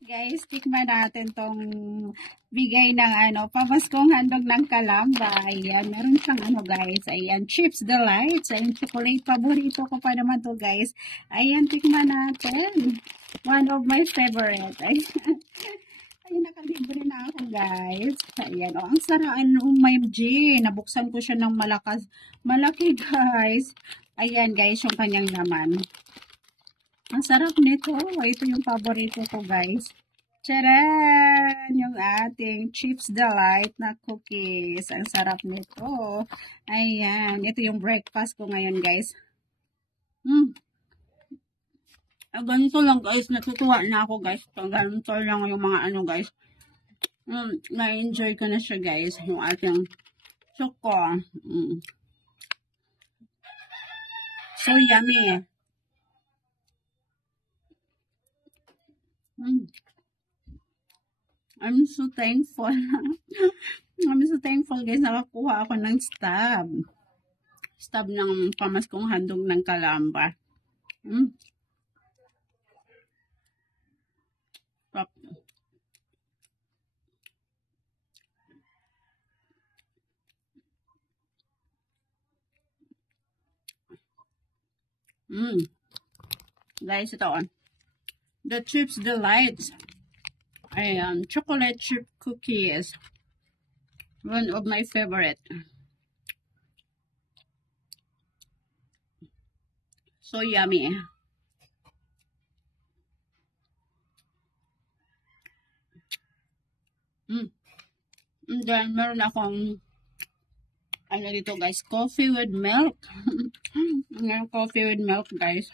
Guys, tikman natin tong bigay ng pamaskong handog ng Kalamba. Ayan, meron siyang guys. Ayan, Chips Delights. Ayan, chocolate. Paborito ko pa naman to guys. Ayan, tikman natin. One of my favorite. Ayan, ayan nakalibre na ako guys. Ayan, ang sarap. OMG. Nabuksan ko siya ng malaki guys. Ayan guys, yung kanyang laman. Ang sarap nito. Ito yung paborito ko, guys. Charan! Yung ating Chips Delight na cookies. Ang sarap nito. Ayan. Ito yung breakfast ko ngayon, guys. Ganito lang, guys. Natutuwa na ako, guys. Ganito lang yung mga guys. Na-enjoy ko na siya, guys. Yung ating choco. So yummy. I'm so thankful. I'm so thankful guys, nakakuha ako ng stab. Stab ng pamaskong handog ng Kalamba. Stop. Guys, ito the Chips Delights. Ayan, chocolate chip cookies. One of my favorite. So yummy. And then, meron akong dito guys, coffee with milk. Coffee with milk guys.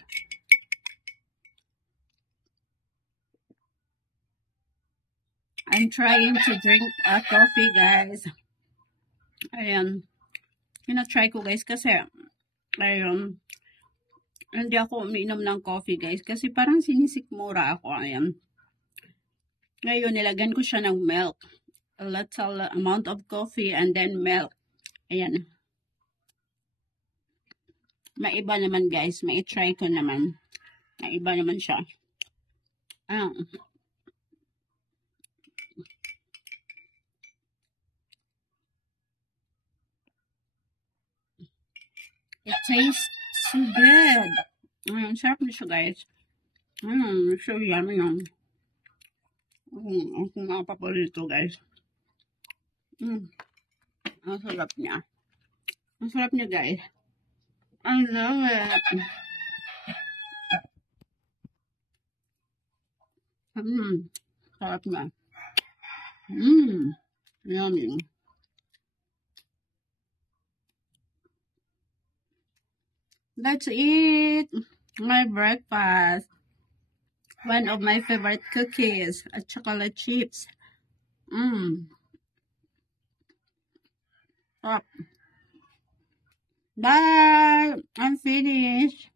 I'm trying to drink a coffee, guys. Ayan. Try ko, guys, kasi, ayun, hindi ako umiinom ng coffee, guys, kasi parang sinisikmura ako, ayan. Ngayon, nilagyan ko siya ng milk. A little amount of coffee and then milk. Ayan. Maiba naman, guys. Mai-try ko naman. Maiba naman siya. It tastes so good. Sarap na siya, guys. So yummy yan. Ang mga paborito, guys. Ang sarap niya. Ang sarap niya, guys. I love it. Sarap niya. Yummy. That's it. My breakfast. One of my favorite cookies. Chocolate chips. Stop. Bye. I'm finished.